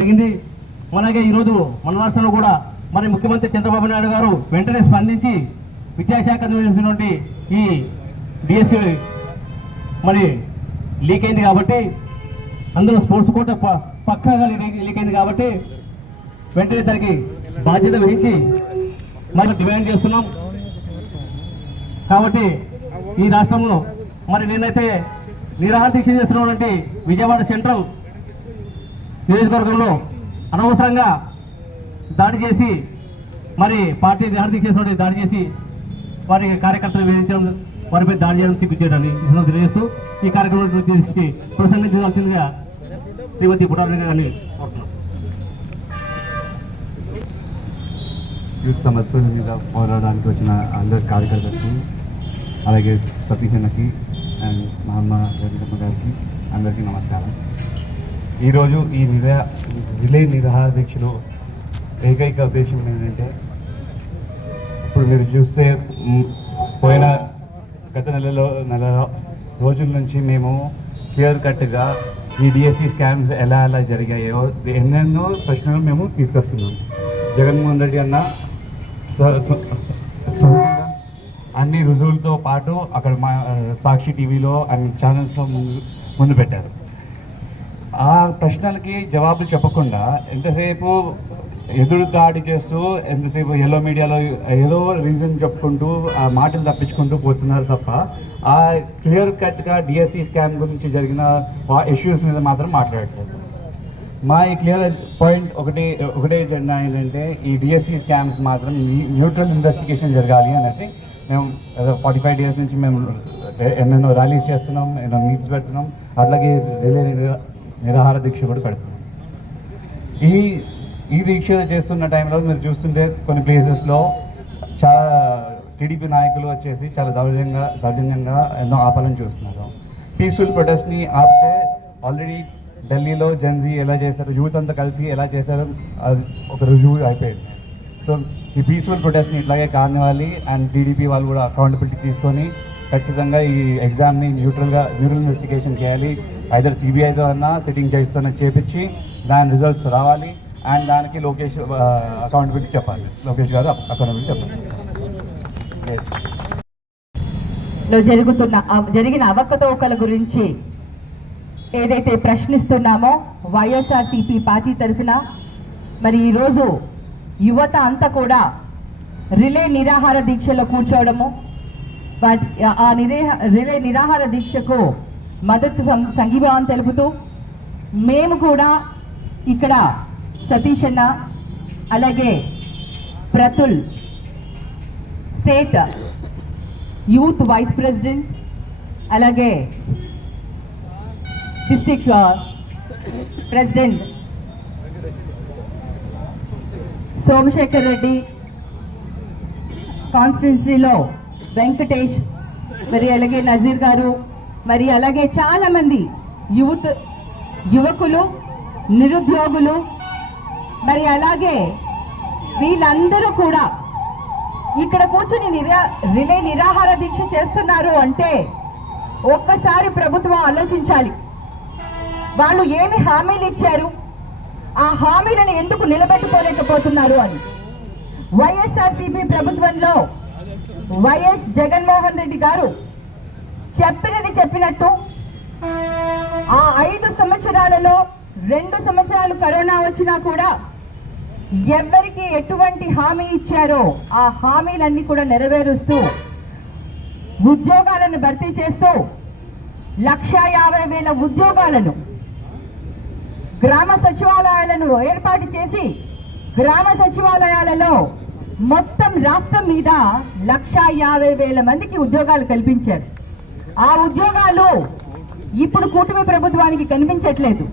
జరిగింది. అలాగే ఈరోజు మన రాష్ట్రంలో కూడా మరి ముఖ్యమంత్రి చంద్రబాబు నాయుడు గారు వెంటనే స్పందించి విద్యాశాఖ నిర్వహించినటువంటి ఈ డిఎస్సి మరి లీక్ అయింది కాబట్టి, అందులో స్పోర్ట్స్ కోట పక్కాగా లీక్ అయింది కాబట్టి వెంటనే దానికి బాధ్యత వహించి మరి డిమాండ్ చేస్తున్నాం. కాబట్టి ఈ రాష్ట్రంలో మరి నేనైతే నిరాహార దీక్ష చేస్తున్నటువంటి విజయవాడ సెంట్రల్ నియోజకవర్గంలో అనవసరంగా దాడి చేసి మరి పార్టీ నిరాహార దీక్ష చేసినటువంటి దాడి చేసి వారి కార్యకర్తలు వేధించడం, వారిపై దాడి చేయడం సిగ్గుచేయడాన్ని తెలియజేస్తూ ఈ కార్యక్రమం చేసి ప్రసంగించవలసిందిగా శ్రీమతి పుట్టారెడ్డి గారిని కోరుతున్నాం. యూత్ సమస్యల మీద పోరాడడానికి వచ్చిన అందరి కార్యకర్తలకి, అలాగే సతీష్ అన్నకి అండ్ మహమ్మ వెంకటమ్మ గారికి అందరికీ నమస్కారం. ఈరోజు ఈ రిలే నిరాహార దీక్షలో ఏకైక ఉద్దేశం ఏంటంటే, ఇప్పుడు మీరు చూస్తే పోయిన గత నెల రోజుల నుంచి మేము క్లియర్ కట్గా ఈ డిఎస్సి స్కామ్స్ ఎలా జరిగాయో ఎన్నెన్నో ప్రశ్నలు మేము తీసుకొస్తున్నాం. జగన్మోహన్ రెడ్డి అన్న అన్ని రుజువులతో పాటు అక్కడ మా సాక్షి టీవీలో అన్ని ఛానల్స్లో ముందు పెట్టారు. ఆ ప్రశ్నలకి జవాబులు చెప్పకుండా ఎంతసేపు ఎదురు దాడి చేస్తూ, ఎంతసేపు ఎల్లో మీడియాలో ఏదో రీజన్ చెప్పుకుంటూ ఆ మాటలు తప్పించుకుంటూ పోతున్నారు తప్ప ఆ క్లియర్ కట్గా డిఎస్సి స్కామ్ గురించి జరిగిన ఇష్యూస్ మీద మాత్రం మాట్లాడట్లేదు. మా ఈ క్లియర్ పాయింట్ ఒకటే ఎజెండా ఏంటంటే, ఈ డిఎస్సి స్కామ్స్ మాత్రం న్యూట్రల్ ఇన్వెస్టిగేషన్ జరగాలి అనేసి మేము 45 days నుంచి మేము ఎన్నెన్నో ర్యాలీస్ చేస్తున్నాం, ఎన్నో మీట్స్ పెడుతున్నాం, అట్లాగే రిలే నిరాహార దీక్ష కూడా పెడుతున్నాం. ఈ దీక్ష చేస్తున్న టైంలో మీరు చూస్తుంటే కొన్ని ప్లేసెస్లో చాలా టీడీపీ నాయకులు వచ్చేసి చాలా దౌర్జన్యంగా ఎన్నో ఆపాలని చూస్తున్నారు. పీస్ఫుల్ ప్రొటెస్ట్ని ఆపితే ఆల్రెడీ ఢిల్లీలో జెన్జీ ఎలా చేశారు, యూత్ అంతా కలిసి ఎలా చేశారో అది ఒక రుజువు అయిపోయింది. సో ఈ పీస్ఫుల్ ప్రొటెస్ట్ని ఇట్లాగే కానివ్వాలి. అండ్ టీడీపీ వాళ్ళు కూడా అకౌంటబిలిటీ తీసుకొని ఖచ్చితంగా ఈ ఎగ్జామ్ని న్యూట్రల్ ఇన్వెస్టిగేషన్ చేయాలి. ఐదర్ సిబిఐతో అన్నా సిట్టింగ్ జడ్జితోనే చేపించి దాని రిజల్ట్స్ రావాలి. అండ్ దానికి లోకేష్ అకౌంటబిలిటీ చెప్పాలి, లోకేష్ గారు అకౌంటబిలిటీ చెప్పాలి. జరిగిన అవకతవకల గురించి ఏదైతే ప్రశ్నిస్తున్నామో వైఎస్ఆర్సీపీ పార్టీ తరఫున మరి ఈరోజు యువత అంతా కూడా రిలే నిరాహార దీక్షలో కూర్చోవడము, ఆ రిలే నిరాహార దీక్షకు మద్దతు సంఘీభావం తెలుపుతూ మేము కూడా ఇక్కడ సతీష్ అన్న, అలాగే Pratul state youth vice president, అలాగే డిస్ట్రిక్ట్ ప్రెసిడెంట్ సోమశేఖర్ రెడ్డి, కాన్స్టిట్యున్సీలో వెంకటేష్, మరి అలాగే నజీర్ గారు, మరి అలాగే చాలామంది యువకులు, నిరుద్యోగులు, మరి అలాగే వీళ్ళందరూ కూడా ఇక్కడ కూర్చొని రిలే నిరాహార దీక్ష చేస్తున్నారు అంటే ఒక్కసారి ప్రభుత్వం ఆలోచించాలి. వాళ్ళు ఏమి హామీలు ఇచ్చారు, ఆ హామీలను ఎందుకు నిలబెట్టుకోలేకపోతున్నారు అని. వైఎస్ఆర్సీపీ ప్రభుత్వంలో వైఎస్ జగన్మోహన్ రెడ్డి గారు చెప్పినది చెప్పినట్టు ఆ 5 సంవత్సరాలలో 2 సంవత్సరాలు కరోనా వచ్చినా కూడా ఎవరికి ఎటువంటి హామీ ఇచ్చారో ఆ హామీలన్నీ కూడా నెరవేరుస్తూ ఉద్యోగాలను భర్తీ చేస్తూ 1,50,000 ఉద్యోగాలను గ్రామ సచివాలయాలను ఏర్పాటు చేసి గ్రామ సచివాలయాలలో మొత్తం రాష్ట్రం మీద 1,50,000 మందికి ఉద్యోగాలు కల్పించారు. ఆ ఉద్యోగాలు ఇప్పుడు కూటమి ప్రభుత్వానికి కనిపించట్లేదు.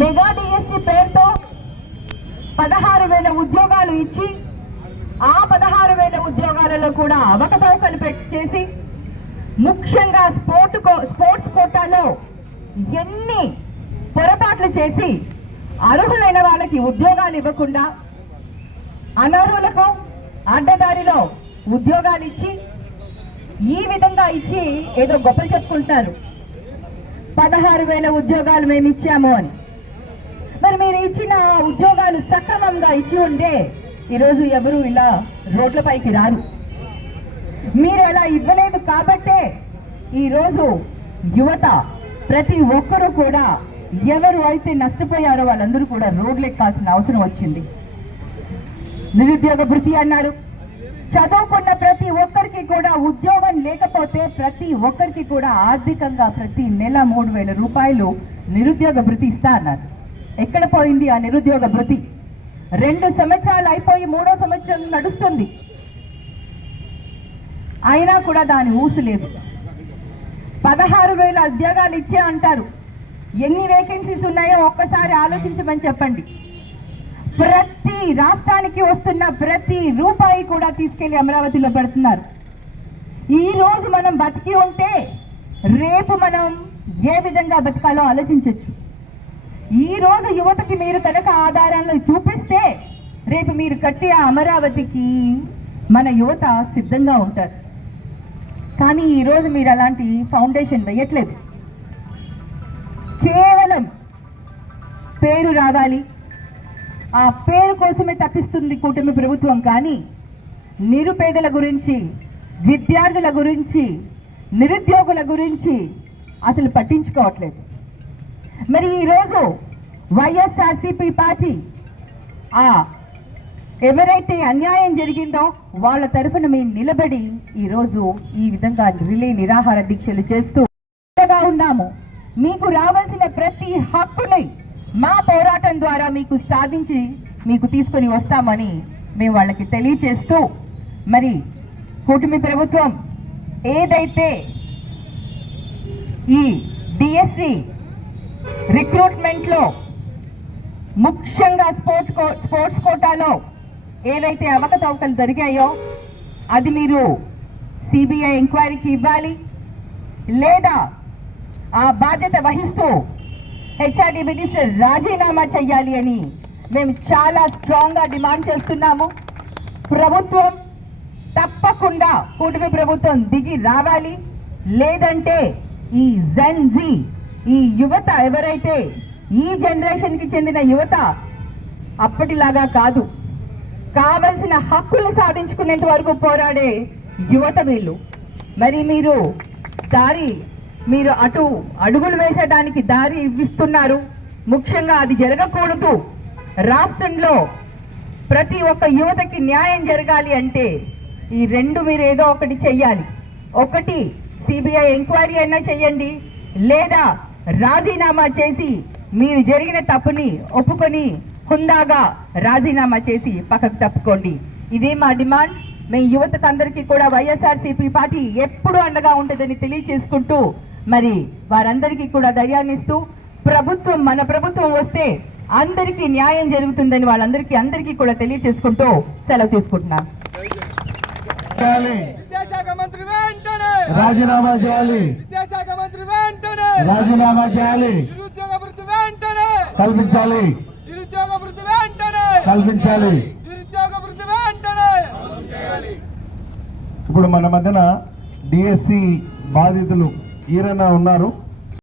మెగా డిఎస్సి పేరుతో 16,000 ఉద్యోగాలు ఇచ్చి ఆ 16,000 ఉద్యోగాలలో కూడా అవకతవకలు చేసి, ముఖ్యంగా స్పోర్ట్స్ కోటాలో ఎన్ని పొరపాట్లు చేసి అర్హులైన వాళ్ళకి ఉద్యోగాలు ఇవ్వకుండా అనర్హులకు అడ్డదారిలో ఉద్యోగాలు ఇచ్చి, ఈ విధంగా ఇచ్చి ఏదో గొప్పలు చెప్పుకుంటారు, 16,000 ఉద్యోగాలు మేము ఇచ్చాము అని. మరి మరి మీరు ఇచ్చిన ఉద్యోగాలు సక్రమంగా ఇచ్చి ఉంటే ఈరోజు ఎవరు ఇలా రోడ్లపైకి రారు. మీరు అలా ఇవ్వలేదు కాబట్టే ఈరోజు యువత ప్రతి ఒక్కరూ కూడా ఎవరు అయితే నష్టపోయారో వాళ్ళందరూ కూడా రోడ్లు ఎక్కాల్సిన అవసరం వచ్చింది. నిరుద్యోగ భృతి అన్నారు. చదువుకున్న ప్రతి ఒక్కరికి కూడా ఉద్యోగం లేకపోతే ప్రతి ఒక్కరికి కూడా ఆర్థికంగా ప్రతి నెల 3,000 రూపాయలు నిరుద్యోగ భృతి ఇస్తా అన్నారు. ఎక్కడ పోయింది ఆ నిరుద్యోగ భృతి? 2 సంవత్సరాలు అయిపోయి 3వ సంవత్సరం నడుస్తుంది, అయినా కూడా దాని ఊసు లేదు. 16,000 ఉద్యోగాలు ఇచ్చే అంటారు. ఎన్ని వేకెన్సీస్ ఉన్నాయో ఒక్కసారి ఆలోచించమని చెప్పండి. ప్రతి రాష్ట్రానికి వస్తున్న ప్రతి రూపాయి కూడా తీసుకెళ్లి అమరావతిలో పెడుతున్నారు. ఈ రోజు మనం బతికి ఉంటే రేపు మనం ఏ విధంగా బతకాలో ఆలోచించవచ్చు. ఈ రోజు యువతకి మీరు కనుక ఆధారాలను చూపిస్తే రేపు మీరు కట్టే అమరావతికి మన యువత సిద్ధంగా ఉంటారు. కానీ ఈరోజు మీరు అలాంటి ఫౌండేషన్ వేయట్లేదు. కేవలం పేరు రావాలి, ఆ పేరు కోసమే తప్పిస్తుంది కూటమి ప్రభుత్వం. కానీ నిరుపేదల గురించి, విద్యార్థుల గురించి, నిరుద్యోగుల గురించి అసలు పట్టించుకోవట్లేదు. మరి ఈరోజు వైఎస్ఆర్సీపీ పార్టీ ఎవరైతే అన్యాయం జరిగిందో వాళ్ళ తరఫున మేము నిలబడి ఈరోజు ఈ విధంగా రిలే నిరాహార దీక్షలు చేస్తూ ఉన్నాము. మీకు రావాల్సిన ప్రతి హక్కుని మా పోరాటం ద్వారా మీకు సాధించి మీకు తీసుకొని వస్తామని మేము వాళ్ళకి తెలియచేస్తూ, మరి కూటమి ప్రభుత్వం ఏదైతే ఈ డిఎస్సి రిక్రూట్మెంట్లో ముఖ్యంగా స్పోర్ట్స్ కోటాలో ఏవైతే అవకతవకలు జరిగాయో అది మీరు సిబిఐ ఎంక్వైరీకి ఇవ్వాలి, లేదా ఆ బాధ్యత వహిస్తూ హెచ్ఆర్డి మినిస్టర్ రాజీనామా చేయాలి అని మేము చాలా స్ట్రాంగ్గా డిమాండ్ చేస్తున్నాము. ప్రభుత్వం తప్పకుండా కూటమి ప్రభుత్వం దిగి రావాలి. లేదంటే ఈ జెన్జీ, ఈ యువత ఎవరైతే ఈ జనరేషన్కి చెందిన యువత అప్పటిలాగా కాదు, కావలసిన హక్కులు సాధించుకునేంత వరకు పోరాడే యువత వీళ్ళు. మరి మీరు అటు అడుగులు వేసేదానికి దారి ఇవ్విస్తున్నారు. ముఖ్యంగా అది జరగకూడదు. రాష్ట్రంలో ప్రతి ఒక్క యువతకి న్యాయం జరగాలి అంటే ఈ 2 మీరు ఏదో ఒకటి చెయ్యాలి. ఒకటి సిబిఐ ఎంక్వైరీ అయినా చెయ్యండి, లేదా రాజీనామా చేసి మీరు జరిగిన తప్పుని ఒప్పుకొని హుందాగా రాజీనామా చేసి పక్కకు తప్పుకోండి. ఇదే మా డిమాండ్. మేము యువతకు అందరికీ కూడా వైఎస్ఆర్సీపీ పార్టీ ఎప్పుడు అండగా ఉంటుందని తెలియచేసుకుంటూ, మరి వారందరికీ కూడా ధైర్యాన్ని ఇస్తూ, మన ప్రభుత్వం వస్తే అందరికీ న్యాయం జరుగుతుందని అందరికీ కూడా తెలియచేసుకుంటూ సెలవు తీసుకుంటున్నాను. రాజీనామా చేయాలి, రాజీనామా చేయాలి, కల్పించాలి, కల్పించాలి. ఇప్పుడు మన మధ్యన డిఎస్సి బాధితులు ఈరన్న ఉన్నారు.